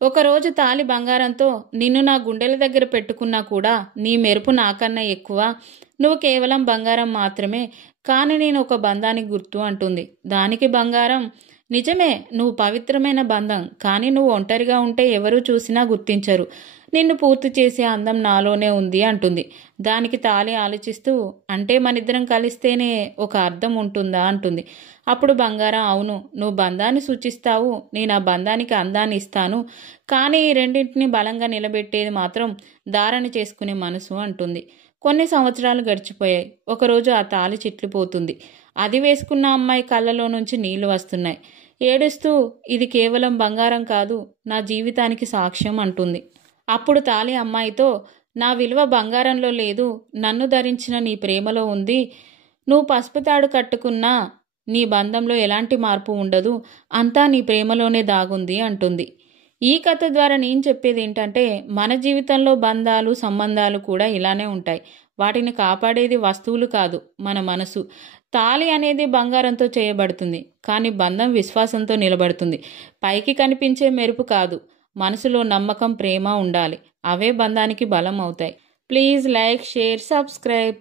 ఒకరోజు తాలి బంగారంతో నిన్ను నా గుండెల దగ్గర పెట్టుకున్నా కూడా నీ మెరుపు నాకన్నా ఎక్కువ. నువ్వు కేవలం బంగారం మాత్రమే, కానీ నేను ఒక బంధానికి గుర్తు అంటుంది. దానికి బంగారం, నిజమే, నువ్వు పవిత్రమైన బంధం, కానీ నువ్వు ఒంటరిగా ఉంటే ఎవరూ చూసినా గుర్తించరు. నిన్ను పూర్తి చేసే అందం నాలోనే ఉంది అంటుంది. దానికి తాలి ఆలోచిస్తూ, అంటే మనిద్దరం కలిస్తేనే ఒక అర్థం ఉంటుందా అంటుంది. అప్పుడు బంగారం, అవును, నువ్వు బంధాన్ని సూచిస్తావు, నేను ఆ బంధానికి అందాన్ని ఇస్తాను, కానీ ఈ రెండింటిని బలంగా నిలబెట్టేది మాత్రం ధారణ చేసుకునే మనసు అంటుంది. కొన్ని సంవత్సరాలు గడిచిపోయాయి. ఒకరోజు ఆ తాలి చిట్లిపోతుంది. అది వేసుకున్న అమ్మాయి కళ్ళలో నుంచి నీళ్లు వస్తున్నాయి. ఏడుస్తూ, ఇది కేవలం బంగారం కాదు, నా జీవితానికి సాక్ష్యం అంటుంది. అప్పుడు తాలి అమ్మాయితో, నా విలువ బంగారంలో లేదు, నన్ను ధరించిన నీ ప్రేమలో ఉంది. నువ్వు పసుపు తాడు కట్టుకున్నా నీ బంధంలో ఎలాంటి మార్పు ఉండదు, అంతా నీ ప్రేమలోనే దాగుంది అంటుంది. ఈ కథ ద్వారా నేను చెప్పేది ఏంటంటే, మన జీవితంలో బంధాలు, సంబంధాలు కూడా ఇలానే ఉంటాయి. వాటిని కాపాడేది వస్తువులు కాదు, మన మనసు. తాళి అనేది బంగారంతో చేయబడుతుంది, కానీ బంధం విశ్వాసంతో నిలబడుతుంది. పైకి కనిపించే మెరుపు కాదు, మనసులో నమ్మకం, ప్రేమ ఉండాలి. అవే బంధానికి బలం అవుతాయి. Please like, share, subscribe.